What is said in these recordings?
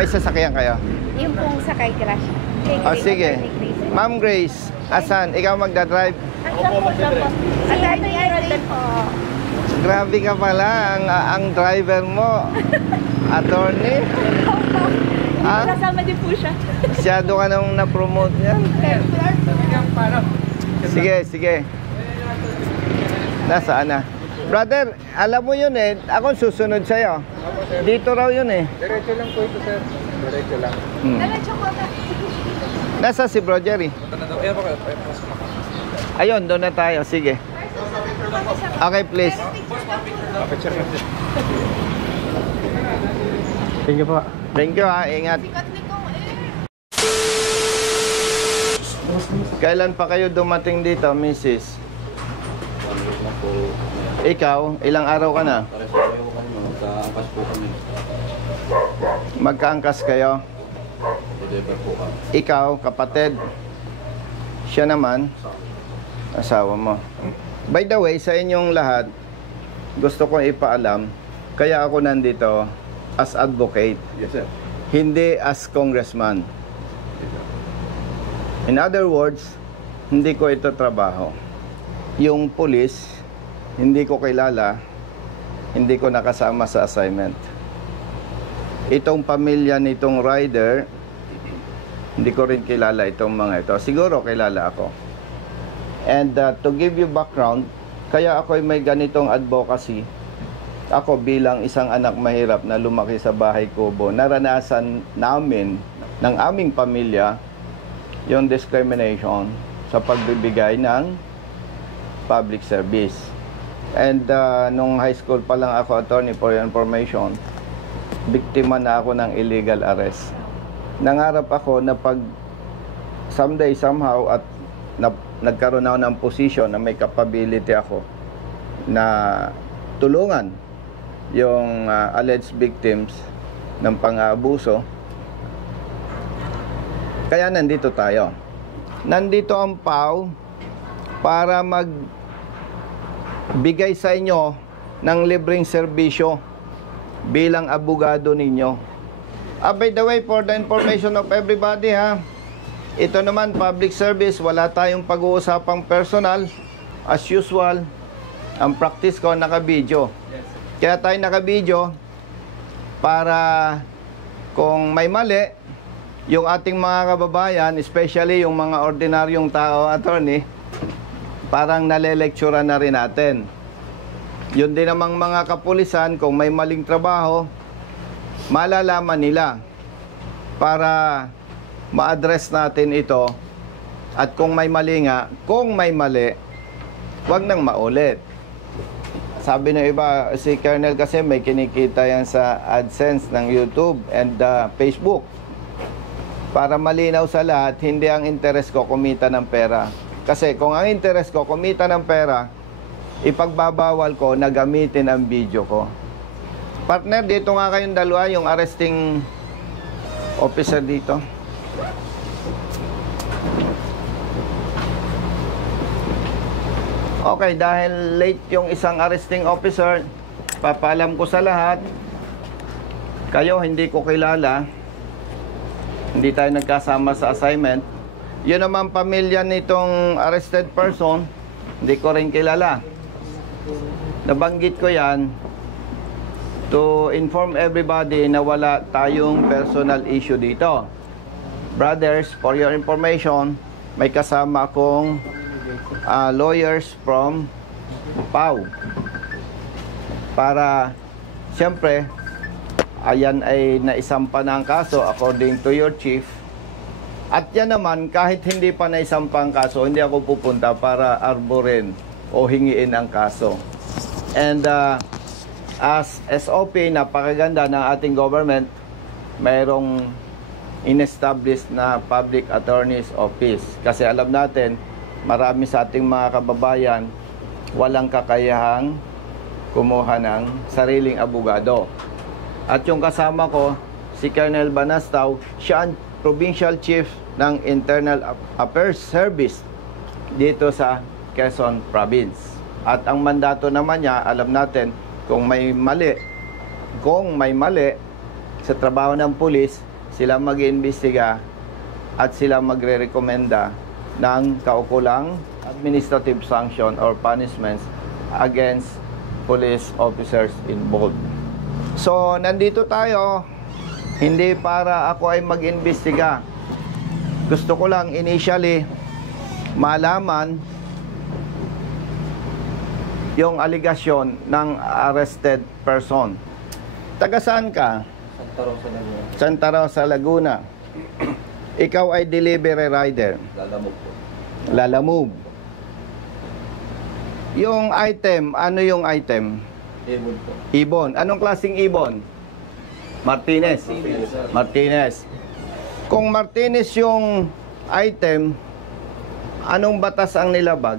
May sasakyan kayo? Yung pong sakay crash. O sige. Ma'am Grace, asan? Ikaw magdadrive? Opo, magdadrive. Attorney Arden po. Grabe ka pala, ang driver mo. Attorney? Ah? Kasama din po siya. Masyado ka nang na-promote niyan. Sige, sige. Nasaan na? Brother, alam mo yun eh. Ako susunod sa'yo. Dito raw yun eh. Diretso lang po ito, sir. Diretso lang. Diretso ko na. Nasa si Bro Jerry? Ayun, doon na tayo. Sige. Okay, please. Thank you po. Thank you ha. Ingat. Kailan pa kayo dumating dito, Mrs.? Ikaw, ilang araw ka na? Magkaangkas po kami. Magkaangkas kayo? Deliver po kami. Ikaw, kapatid. Siya naman, asawa mo. By the way, sa inyong lahat, gusto kong ipaalam, kaya ako nandito as advocate. Yes, sir. Hindi as congressman. In other words, hindi ko ito trabaho. Yung police, hindi ko kilala, hindi ko nakasama sa assignment. Itong pamilya nitong rider, hindi ko rin kilala itong mga ito. Siguro kilala ako. And to give you background, kaya ako may ganitong advocacy. Ako bilang isang anak mahirap na lumaki sa bahay kubo, naranasan namin ng aming pamilya yung discrimination sa pagbibigay ng public service. And nung high school pa lang ako, attorney for your information, biktima na ako ng illegal arrest. Nangarap ako na pag someday somehow at nagkaroon ako ng position na may capability ako na tulungan yung alleged victims ng pang-aabuso. Kaya nandito tayo. Nandito ang PAW para magbigay sa inyo ng libreng serbisyo bilang abogado ninyo. By the way, for the information of everybody ha, ito naman public service, wala tayong pag-uusapang personal. As usual, ang practice ko naka-video. Kaya tayo naka-video para kung may mali, yung ating mga kababayan, especially yung mga ordinaryong tao, attorney, parang nalelektura na rin natin. Yun din namang mga kapulisan, kung may maling trabaho, malalaman nila para ma-address natin ito. At kung may mali nga, kung may mali, wag nang maulit. Sabi ng iba, si Colonel kasi may kinikita yan sa AdSense ng YouTube and Facebook. Para malinaw sa lahat, hindi ang interest ko kumita ng pera. Kasi kung ang interest ko kumita ng pera, ipagbabawal ko na gamitin ang video ko. Partner, dito nga kayong dalawa, yung arresting officer dito. Okay, dahil late yung isang arresting officer, papaalam ko sa lahat, kayo hindi ko kilala, hindi tayo nagkasama sa assignment. Yun naman pamilya nitong arrested person, hindi ko rin kilala. Nabanggit ko yan to inform everybody na wala tayong personal issue dito. Brothers, for your information, may kasama akong lawyers from PAW. Para, siyempre, ayan ay naisampa na ang kaso according to your chief. At yan naman, kahit hindi pa naisampa ang kaso, hindi ako pupunta para arborin o hingiin ang kaso. And as SOP, napakaganda ng ating government, mayroong in-establish na Public Attorney's Office. Kasi alam natin, marami sa ating mga kababayan walang kakayahang kumuha ng sariling abogado. At yung kasama ko, si Colonel Banastaw, siya ang Provincial Chief ng Internal Affairs Service dito sa Quezon Province. At ang mandato naman niya, alam natin, kung may mali sa trabaho ng pulis, sila mag-iimbestiga at sila magre-rekomenda ng kaukulang administrative sanction or punishments against police officers involved. So, nandito tayo hindi para ako ay mag-imbestiga. Gusto ko lang initially malaman yung aligasyon ng arrested person. Taga saan ka? Santa Rosa Laguna. Santa Rosa, Laguna. Ikaw ay delivery rider. Lalamog po. Lalamove. Yung item, ano yung item? Ibon po. Ibon. Anong klaseng ibon? Martinez. Martinez. Kung Martinez yung item, anong batas ang nilabag?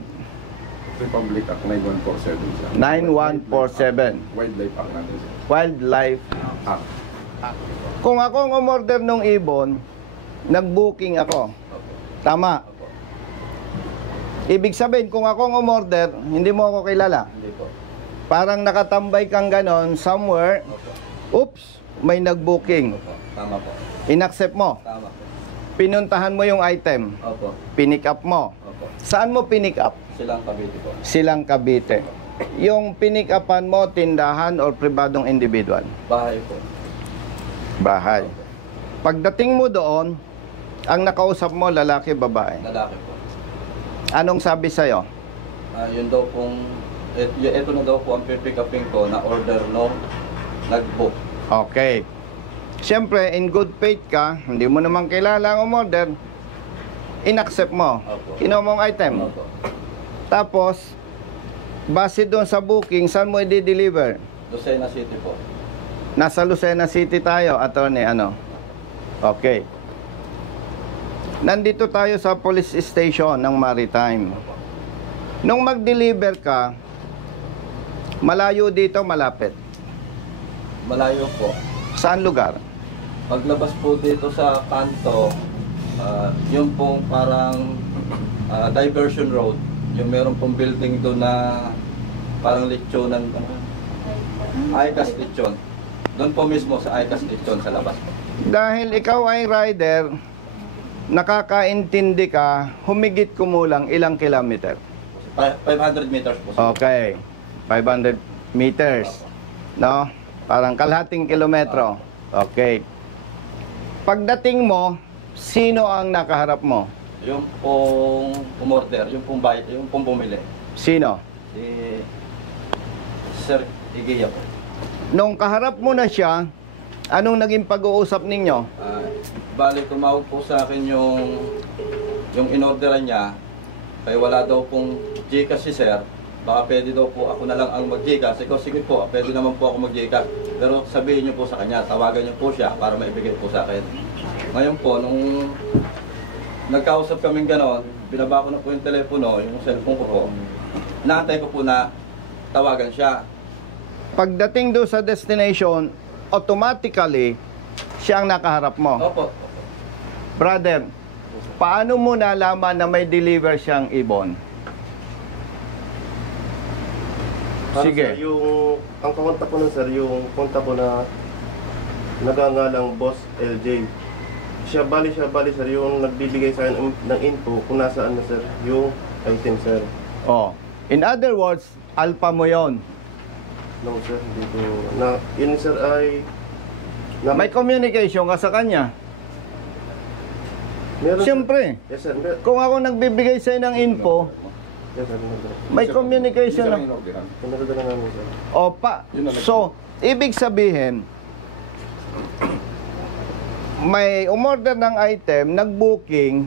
Republic Act 9147 siya. 9147. Wildlife Act natin siya. Wildlife. Act. Kung ako ang umorder ng ibon, nag-booking ako. Tama. Ibig sabihin, kung ako ang umorder, hindi mo ako kilala. Hindi po. Parang nakatambay kang ganon somewhere. Oops, may nag-booking. Opo. Tama po. Inaccept mo. Tama po. Pinuntahan mo yung item. Opo. Pinick up mo. Opo. Saan mo pinick up? Silang Cavite po. Silang Cavite. Yung pinick upan mo, tindahan or pribadong individual? Bahay po. Bahay. Pagdating mo doon, ang nakausap mo, lalaki, babae. Lalaki po. Anong sabi sa'yo? Yun daw pong, ito na daw po ang pick upin ko na order no nag-book. Okay. Siyempre, in good faith ka, hindi mo naman kilala ang umorder, inaccept mo. Opo. Kinuha mong item. Opo. Tapos, base doon sa booking, saan mo i-deliver? Lucena City po. Nasa Lucena City tayo, attorney, ano? Okay. Nandito tayo sa police station ng Maritime. Nung mag-deliver ka, malayo dito, malapit. Malayo po. Saan lugar? Paglabas po dito sa kanto, yung pong parang diversion road. Yung meron pong building doon na parang lechonan. ICAS lechon. Doon po mismo sa ICAS lechon sa labas po. Dahil ikaw ay rider, nakakaintindi ka, humigit kumulang ilang kilometer? 500 meters po. Okay. 500 meters. No? Parang kalahating kilometro. Okay. Pagdating mo, sino ang nakaharap mo? Yung pong umorder, yung pong bayad, yung pong bumili. Sino? Si Sir Igiya po. Nung kaharap mo na siya, anong naging pag-uusap ninyo? Bali, tumawag po sa akin yung inorderan niya. Kaya wala daw pong Gcash si Sir. Baka pwede daw po ako na lang ang mag-Gcash. Ikaw, sige po, pwede naman po ako mag-Gcash. Pero sabihin niyo po sa kanya, tawagan niyo po siya para maibigay po sa akin. Ngayon po, nung nagkausap kaming ganon, binaba ko na po yung telepono, yung cellphone ko po. Inaantay ko po na tawagan siya. Pagdating doon sa destination, automatically, siya ang nakaharap mo. Opo. Brother, paano mo nalaman na may deliver siyang ibon? Sige. Sir, ang kakontak ko nun sir, yung kontak ko na nagangalang Boss LJ. Siya bali sir, yung nagbibigay sa akin ng info kung nasaan na sir, yung item sir. Oh. In other words, alpha mo yon. No sir, hindi ko, yun sir ay, May communication ka sa kanya. meron, sir. Siyempre, Yes sir, meron. kung ako nagbibigay sa'yo ng info, Yes sir, meron. may communication na. Pinagdala namin sir. Opa. So, ibig sabihin, may umorder ng item, nag-booking,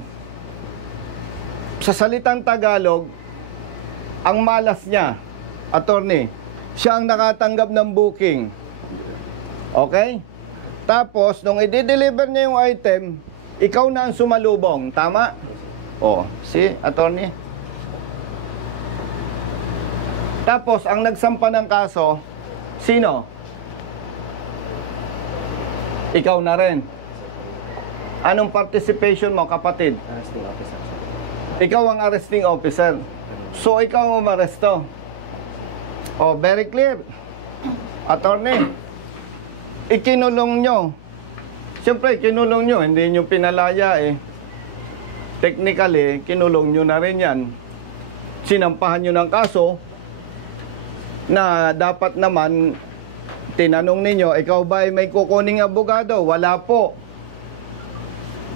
sa salitang Tagalog, ang malas niya, attorney, siya ang nakatanggap ng booking. Okay? Tapos, nung i-deliver niya yung item, ikaw na ang sumalubong. Tama? O, si attorney? Tapos, ang nagsampa ng kaso, sino? Ikaw na rin. Anong participation mo, kapatid? Arresting officer sir. Ikaw ang arresting officer. So, ikaw ang umaresto. Oh, very clear. Attorney, ikinulong nyo Siyempre, kinulong nyo, hindi nyo pinalaya eh. Technically, kinulong nyo na rin yan. Sinampahan nyo ng kaso na dapat naman tinanong ninyo, ikaw ba ay may kukuning abogado? Wala po.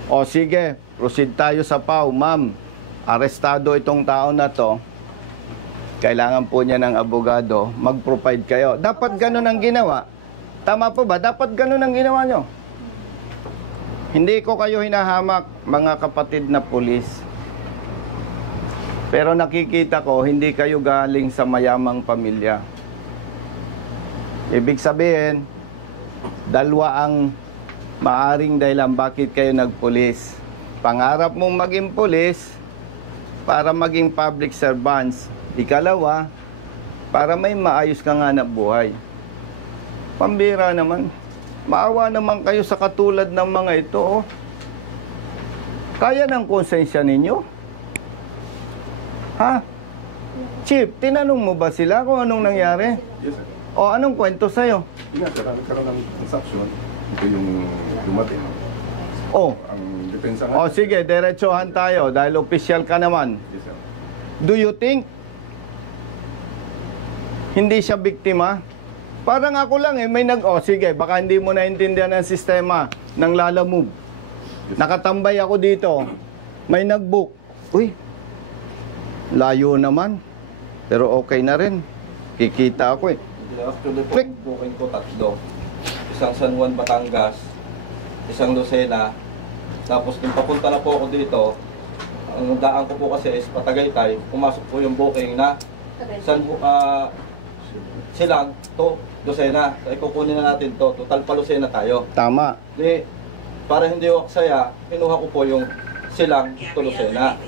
O sige, proceed tayo sa PAW. Ma'am, arestado itong tao na to. Kailangan po niya ng abogado. Mag-provide kayo. Dapat ganun ang ginawa. Tama po ba? Dapat ganun ang ginawa nyo. Hindi ko kayo hinahamak, mga kapatid na pulis. Pero nakikita ko, hindi kayo galing sa mayamang pamilya. Ibig sabihin, dalawa ang maaring dahilan bakit kayo nagpulis. Pangarap mong maging pulis para maging public servants. Ikalawa, para may maayos ka nga na buhay. Pambira naman. Maawa naman kayo sa katulad ng mga ito. Oh. Kaya ng konsensya ninyo? Ha? Chief, tinanong mo ba sila kung anong nangyari? Yes, sir. O anong kwento sa'yo? Yun nga, sir, nagkaroon ng transaction. Ito yung dumating. Oh. Ang depensa O sige, diretsohan tayo dahil official ka naman. Yes, sir. Do you think hindi siya biktima? Parang ako lang eh, may sige, baka hindi mo naintindihan ang sistema ng Lalamove. Nakatambay ako dito, may nag-book. Uy, layo naman. Pero okay na rin. Kikita ako eh. Actually po, Click. booking ko tatlo. Isang San Juan, Batangas, isang Lucena. Tapos nung papunta na po ako dito, ang daan ko po kasi is Patagaytay, pumasok po yung booking na Silang to Lucena. So, ikukunin na natin to. Total pa Lucena tayo. Tama. Di, para hindi ako saya, kinuha ko po yung Silang to Lucena.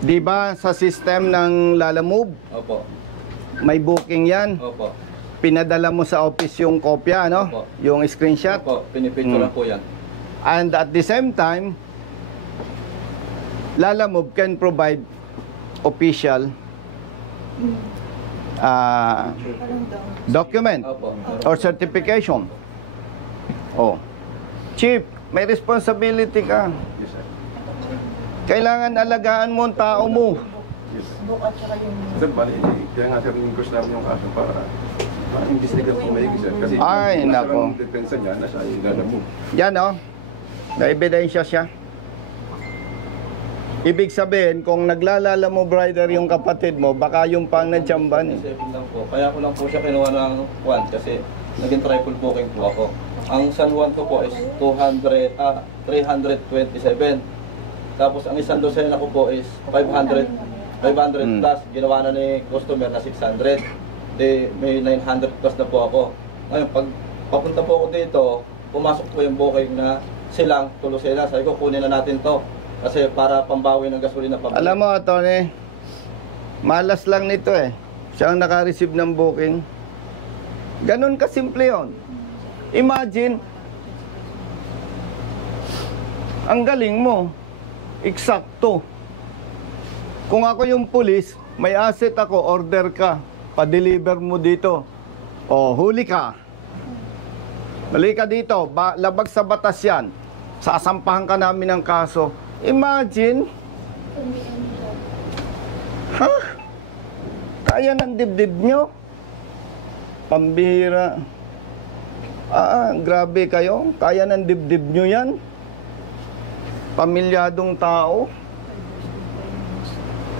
Di ba sa system ng Lalamove, Opo. may booking yan? Opo. Pinadala mo sa office yung kopya, no? Opo. Yung screenshot. Opo. Pinipicture po yan. And at the same time, Lalamove can provide official document Opo. or certification. Oh. Chief, may responsibility ka. Yes, sir. Kailangan alagaan mo ang tao mo. Yes. Sir, bali, kaya nga, sir, in-course namin yung kaso para ma-investigan po maigi, sir. Kasi Ay, nasa nako. ang depensa niya, nasa Lalamove. Yan, oh. Na-ebidensya siya. Ibig sabihin, kung naglalala mo, brother, yung kapatid mo, baka yung pang nadjamban. 7 lang po. Kaya ko lang po siya kinuha ng Juan kasi naging triple booking po ako. Ang San Juan ko po is 327. Tapos ang isang Lucena ko po is 500 plus. Ginawa na ni customer na 600. Di, may 900 plus na po ako. Ngayon, pag papunta po ako dito, pumasok po yung booking na Silang to Lucena. Sabi ko, kunin na natin to. Kasi para pambawi ng gasolina pabalik. Alam mo, Tony, malas lang nito eh. Siya ang naka-receive ng booking. Ganon kasimple yun. Imagine, ang galing mo, eksakto. Kung ako yung pulis, may asset ako, order ka, pa-deliver mo dito. O, huli ka. Balik ka dito, labag sa batas yan. Sasampahan ka namin ng kaso. Imagine, ha? Kaya ng dibdib nyo? Pambihira. Grabe kayo. Kaya ng dibdib nyo yan? Pamilyadong tao.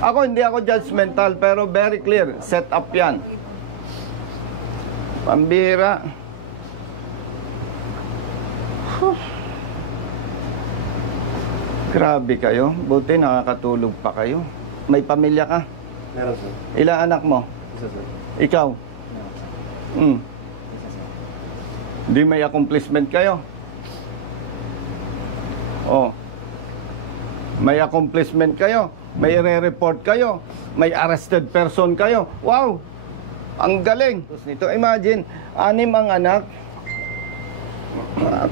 Ako, hindi ako judgmental, pero very clear. Set up yan. Pambihira. Grabe kayo. Buti nakakatulog pa kayo. May pamilya ka? Meron, sir. Ilang anak mo? Isa, sir. Ikaw? Di may accomplishment kayo? Oh. May accomplishment kayo? May re-report kayo? May arrested person kayo? Wow! Ang galing! Tapos nito, imagine, 6 ang anak.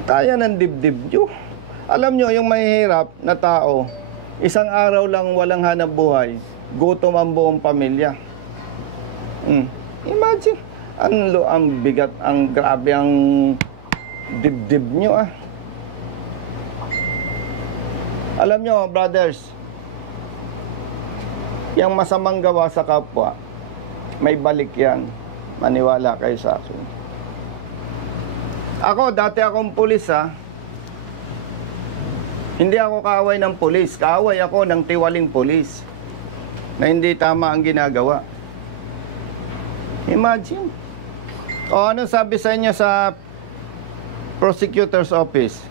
Kaya ng dibdib nyo. Alam nyo, yung mahihirap na tao, isang araw lang walang hanap buhay, gutom ang buong pamilya. Imagine, ang bigat, ang grabe ang dibdib nyo ah. Alam nyo, brothers, yung masamang gawa sa kapwa, may balik yan. Maniwala kayo sa akin. Ako, dati akong pulis ha. Hindi ako kaaway ng pulis. Kaaway ako ng tiwaling pulis na hindi tama ang ginagawa. Imagine. O ano sabi sa inyo sa prosecutor's office?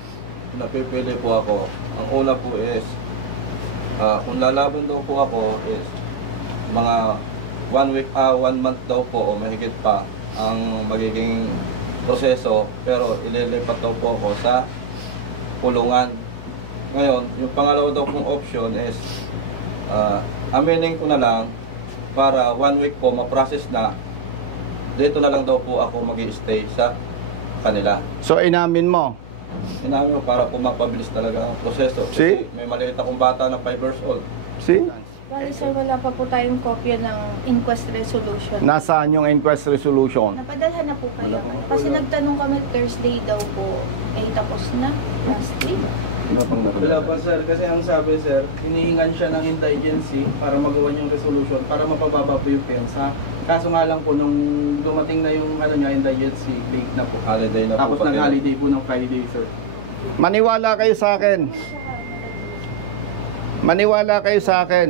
Napipili po ako. Ang una po is, kung lalaban daw po ako is, mga 1 week, 1 month daw po o mahigit pa ang magiging proseso, pero ililipat daw po ako sa kulungan. Ngayon, yung pangalawa daw pong option is, aminin ko na lang para 1 week po ma-process na, dito na lang daw po ako mag-i-stay sa kanila. So inamin mo? Inamin mo para po mapabilis talaga ang proseso. See? Kasi may maliit akong bata na 5 years old. See? Bali sir, wala pa po tayong kopya ng inquest resolution. Nasaan yung inquest resolution? Napadalhan na po kayo. Kasi nagtanong kami Thursday daw po. Tapos na. Last week. Wala pa sir, kasi ang sabi sir, hinihingan siya ng indigency para magawa yung resolution para mapababa po yung pensa. Kaso nga lang po, nung dumating na yung indigency, late na po. Holiday na po. Tapos nag-holiday po ng Friday sir. Maniwala kayo sa akin. Maniwala kayo sa akin.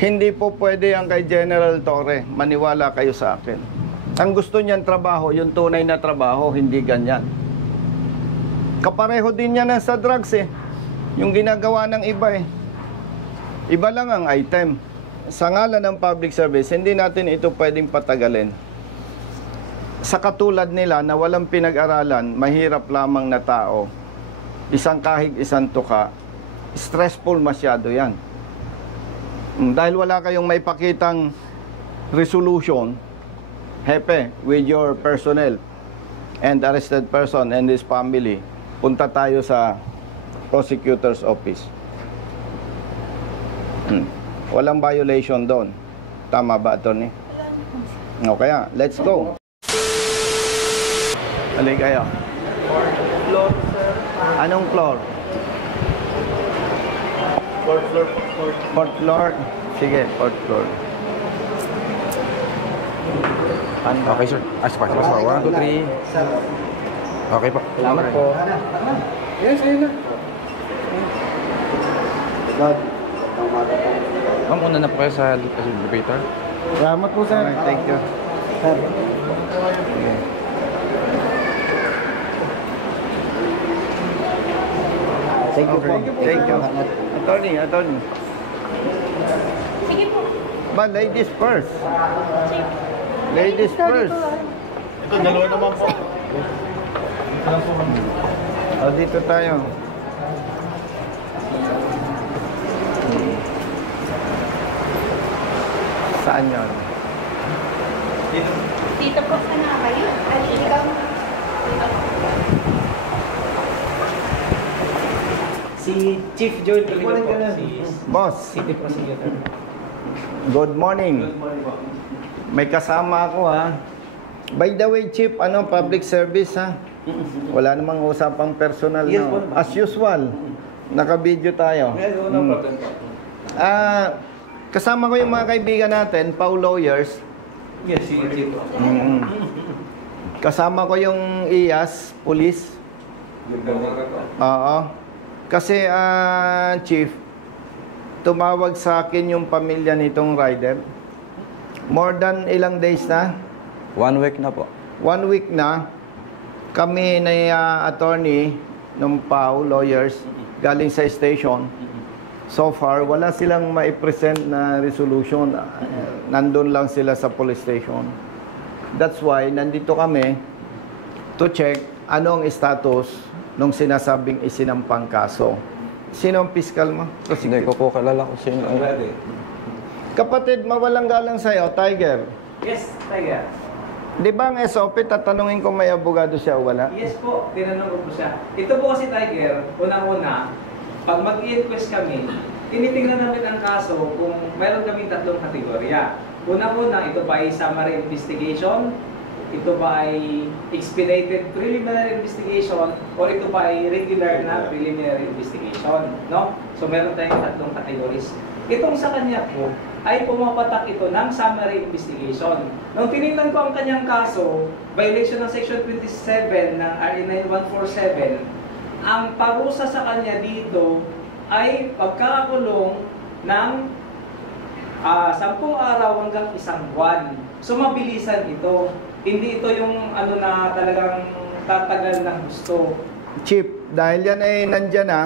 Hindi po pwede ang kay General Torre. Maniwala kayo sa akin. Ang gusto niyan trabaho, yung tunay na trabaho, hindi ganyan. Kapareho din yan sa drugs eh. Yung ginagawa ng iba eh. Iba lang ang item. Sa ngalan ng public service, hindi natin ito pwedeng patagalin. Sa katulad nila na walang pinag-aralan, mahirap lamang na tao, isang kahig, isang tuka, stressful masyado yan. Dahil wala kayong may pakitang resolution, hepe, with your personnel and arrested person and his family, punta tayo sa prosecutor's office. Walang violation doon. Tama ba, attorney? Okay, let's go. Alay kayo. Floor sir. Anong floor? Fourth floor. Fourth floor. Sige, fourth floor. Okay, sir. Aspas, 1, 2, 3. Okay po. Salamat po. Yes, ayun na. Ma'am, una na po kayo sa elevator. Salamat po sir. Okay, thank you. Sir. Okay. Thank you po. Thank you. Attorney. Sige po. But ladies first. Ladies first. Ito, dalawa naman po. O, dito tayo. Saan yun? Dito po sana kayo. Ikaw. Si Chief Joel Toledo po. Si Boss, City Prosecutor. good morning. Good morning po. May kasama ako ha. By the way, Chief, public service ha? Wala namang usapang personal Yes, na. po. As usual, naka-video tayo. No problem po. Kasama ko yung mga kaibigan natin, Pau Lawyers. Yes, si Chief po. Kasama ko yung IAS, Police. Good morning po. Oo. Kasi, Chief, tumawag sa akin yung pamilya nitong rider. More than ilang days na? 1 week na po. 1 week na. Kami na attorney ng Pau Lawyers galing sa station. So far, wala silang ma-present na resolution. Nandun lang sila sa police station. That's why, nandito kami to check ano ang status nung sinasabing isinampang kaso. Sino ang piskal mo? Hindi ko po kalala kung sino. Kapatid, mawalang galang sa'yo, Tiger. Yes, Tiger. Di ba ang SOP, tatanungin kung may abogado siya o wala? Yes po, tinanong ko po siya. Ito po kasi Tiger, unang-una, pag mag-i-inquest kami, tinitingnan namin ang kaso kung meron kaming 3 kategorya. Unang-una, ito ba ay summary investigation, ito ba ay expedited preliminary investigation o ito ba ay regular na preliminary investigation, no? So meron tayong tatlong categories. Itong sa kanya po ay pumapatak ito ng summary investigation. Nung tinignan ko ang kanyang kaso, violation ng Section 27 ng RA 9147, ang parusa sa kanya dito ay pagkakakulong ng 10 araw hanggang 1 buwan. So mabilisan ito. Hindi ito yung ano na talagang tatagal ng gusto. Chief, dahil yan ay nandyan na,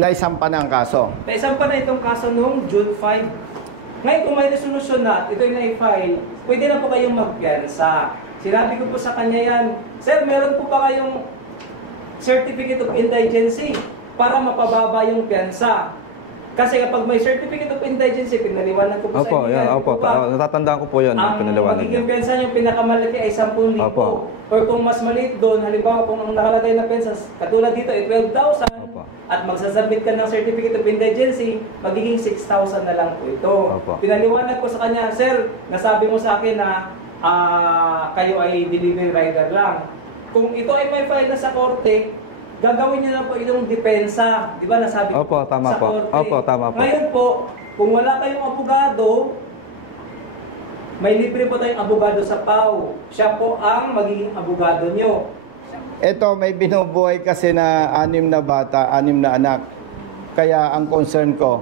naisampa na ang kaso. Naisampa na itong kaso noong June 5. Ngayon kung may resolusyon na, ito yung na-file, pwede na po kayong magpiyansa. Sinabi ko po sa kanya yan, Sir, meron po ba kayong certificate of indigency para mapababa yung piyansa? Kasi kapag may certificate of indigency, pinaliwanag ko po sa inyo yan. Opo, natatandaan ko po yan. Ang magiging pensa yung pinakamalaki ay 10,000. Opo. Or kung mas maliit doon, halimbawa kung ang nakalagay na pensa, katulad dito ay 12,000, Opo. at magsasubmit ka ng certificate of indigency, magiging 6,000 na lang po ito. Opo. Pinaliwanag ko sa kanya, Sir, nasabi mo sa akin na kayo ay delivery rider lang. Kung ito ay may file na sa korte, gagawin niyo na po itong depensa. Di ba nasabi ko Opo, tama sa po. korte? Opo, tama po. Ngayon po, kung wala kayong abogado, may libre po tayong abogado sa PAW. Siya po ang magiging abogado nyo. Ito, may binubuhay kasi na 6 na bata, 6 na anak. Kaya ang concern ko,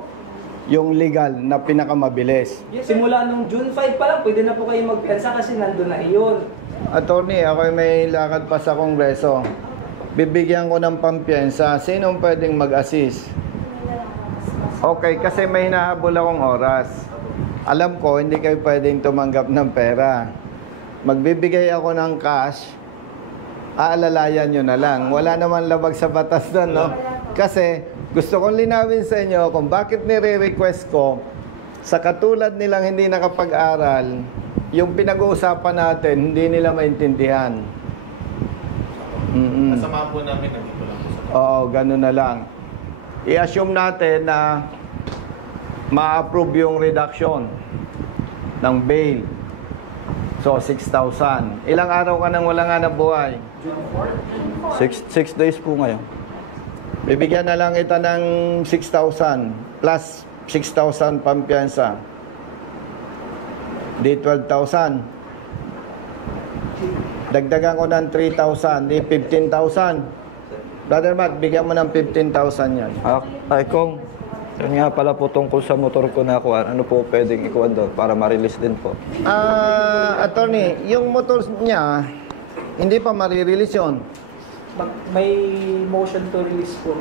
yung legal na pinakamabilis. Simula nung June 5 pa lang, pwede na po kayong magpiyansa kasi nandun na iyon. Attorney, ako may lakad pa sa Kongreso. Bibigyan ko ng pampiyansa. Sinong pwedeng mag-assist? Okay, kasi may hinahabol akong oras. Alam ko, hindi kayo pwedeng tumanggap ng pera. Magbibigay ako ng cash, aalalayan nyo na lang. Wala naman labag sa batas doon, no? Kasi gusto kong linawin sa inyo kung bakit nire-request ko sa katulad nilang hindi nakapag-aral, yung pinag-uusapan natin, hindi nila maintindihan. Kasama po namin, nandito lang po sa Oo, ganun na lang. I-assume natin na ma-approve yung reduction ng bail. So, 6,000. Ilang araw ka nang wala nga na buhay? 6 days po ngayon. Bibigyan na lang kita ng 6,000 plus 6,000 pampiyansa. Di 12,000. Dagdagan ko ng 3,000, di 15,000. Brother Matt, bigyan mo ng 15,000 yan. Ay, kung yun nga pala po tungkol sa motor ko na kuha, ano po pwedeng ikuha doon para ma-release din po? Attorney, yung motor niya, hindi pa marirelease yun. May motion to release po,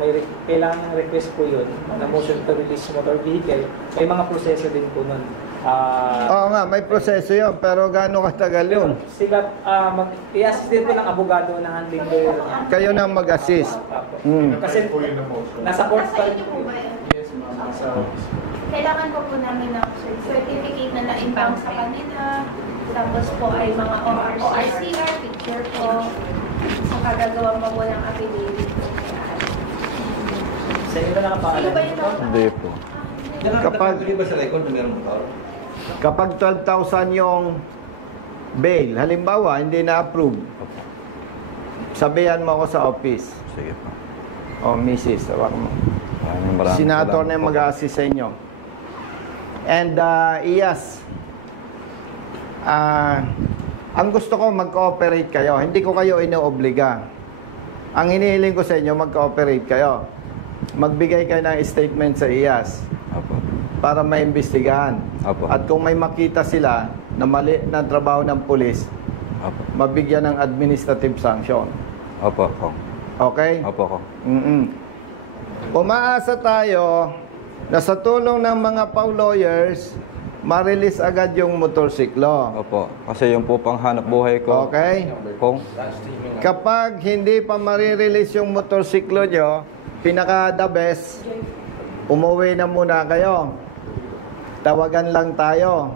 kailangan request po yun na motion to release motor vehicle. May mga proseso din po nun. Oo nga, may proseso yun, pero gaano katagal yun? Sila, i-assist din po ng abogado na handling lawyer niya. Kayo na mag-assist. Kasi nasa court pa rin po. Kailangan po po namin ng certificate na na-impound sa kanila. Tapos po ay mga ORCR, picture po. Saka gagawa mo po ng affidavit po. Sa inyo na nakapaalam. Sino ba yung Hindi po. Kapag- ba sa record na meron motor? Kapag 12,000 yung bail, halimbawa, hindi na-approve, sabihan mo ako sa office. Sige po. O, Mrs. Tawag mo. Maraming Senator na salamat po. mag-assist sa inyo. And, Iyas, ang gusto ko, mag-cooperate kayo. Hindi ko kayo inoobliga. Ang hinihiling ko sa inyo, mag-cooperate kayo. Magbigay kayo ng statement sa Iyas Opo. para maimbestigahan. Opo. At kung may makita sila na mali na trabaho ng pulis, Opo. mabigyan ng administrative sanction. Opo, Kong. Okay? Opo, Kong. Umaasa tayo na sa tulong ng mga PAW lawyers, ma-release agad yung motorsiklo. Opo. Kasi yung po pang hanap buhay ko. Okay? Kong. Kapag hindi pa ma-release yung motorsiklo nyo, pinaka-the best, umuwi na muna kayo. Tawagan lang tayo.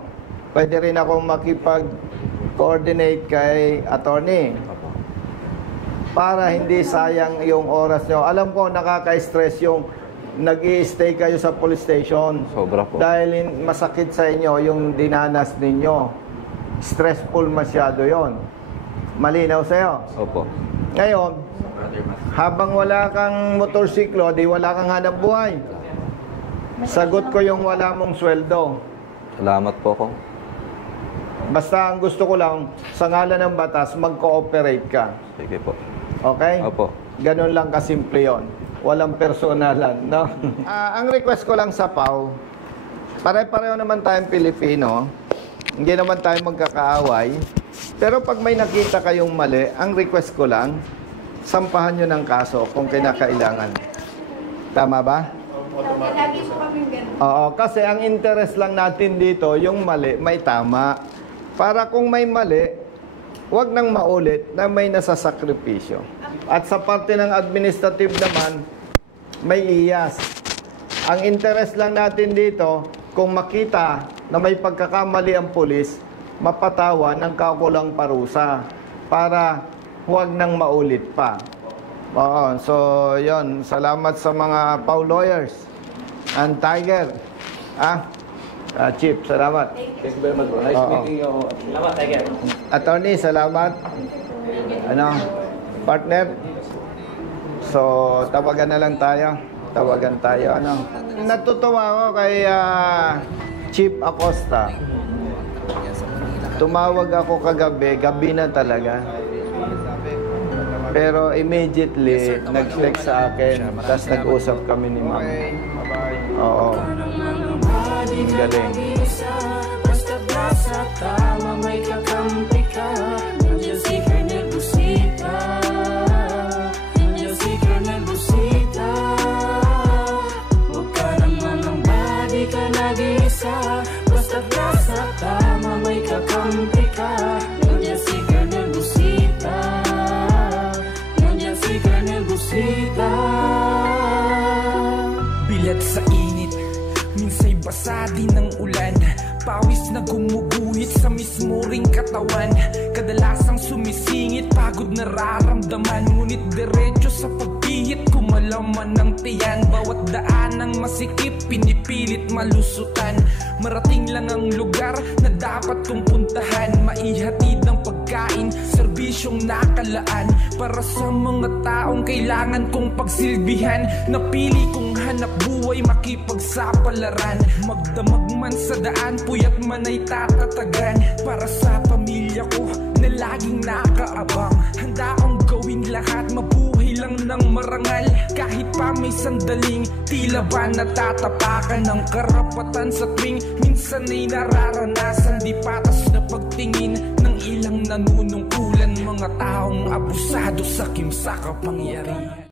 Pwede rin akong makipag-coordinate kay attorney Opo. para hindi sayang yung oras nyo. Alam ko, nakaka-stress yung nag-i-stay kayo sa police station. Sobra po. Dahil masakit sa inyo yung dinanas ninyo. Stressful masyado yon. Malinaw sa'yo? Opo. Ngayon, habang wala kang motorsiklo, di wala kang hanap buhay. Sagot ko yung wala mong sweldo. Salamat po ko. Basta ang gusto ko lang, sa ngalan ng batas, mag-cooperate ka. Sige po. Okay? Opo. Ganun lang kasimple yun. Walang personalan, no? Ang request ko lang sa PAW, pare-pareho naman tayong Pilipino. Hindi naman tayo magkakaaway. Pero pag may nakita kayong mali, ang request ko lang, sampahan nyo ng kaso kung kinakailangan. Tama ba? Lagi po kami ganun. Oo, kasi ang interest lang natin dito, yung mali, may tama. Para kung may mali, wag nang maulit na may nasasakripisyo. At sa parte ng administrative naman, may iyas. Ang interest lang natin dito, kung makita na may pagkakamali ang pulis, mapatawan ng kaukulang parusa para huwag nang maulit pa. Oo, so yon. Salamat sa mga PAW lawyers and Tiger. Chief, salamat. Thank you very much, bro. Nice meeting you. Salamat, Tiger. Attorney, salamat. Partner. So, tawagan na lang tayo. Tawagan tayo. Natutuwa ako kay Chief Acosta. Tumawag ako kagabi, gabi na talaga. Pero immediately, nag-text sa akin, tapos nag-usap kami ni Ma'am. Oo. Ang galing. Basta sa tama may kakampi ka. Nandiyan si Colonel Busita. Nandiyan si Colonel Busita. Huwag ka naman ng body ka nag-iisa. Basta sa tama may kakampi ka. Nandiyan si Colonel Busita. Nandiyan si Colonel Busita. Bilat sa init, minsa'y basa din ng ulan. Pawis na gumuguhit sa mismo ring katawan. Kadalasang sumisingit, pagod nararamdaman. Ngunit diretso sa pagpihit, kumalaman ng tiyan. Bawat daan ng masikip, pinipilit malusutan. Marating lang ang lugar na dapat kong puntahan. Maihatid ng pagkain, serbisyong nakalaan. Para sa mga taong kailangan kong pagsilbihan. Napili kong hanap buhay, makipagsapalaran. Magdamag man sa daan, puyat man ay tatatagan. Para sa pamilya ko na laging nakaabang. Handa akong gawin lahat, mabuhay lang ng marangal. Kahit pa may sandaling tila ba natatapakan ng karapatan sa tuwing minsan ay nararanasan. Di patas na pagtingin ng ilang nanunungkulan. Mga taong abusado sa kimsa kapangyarihan.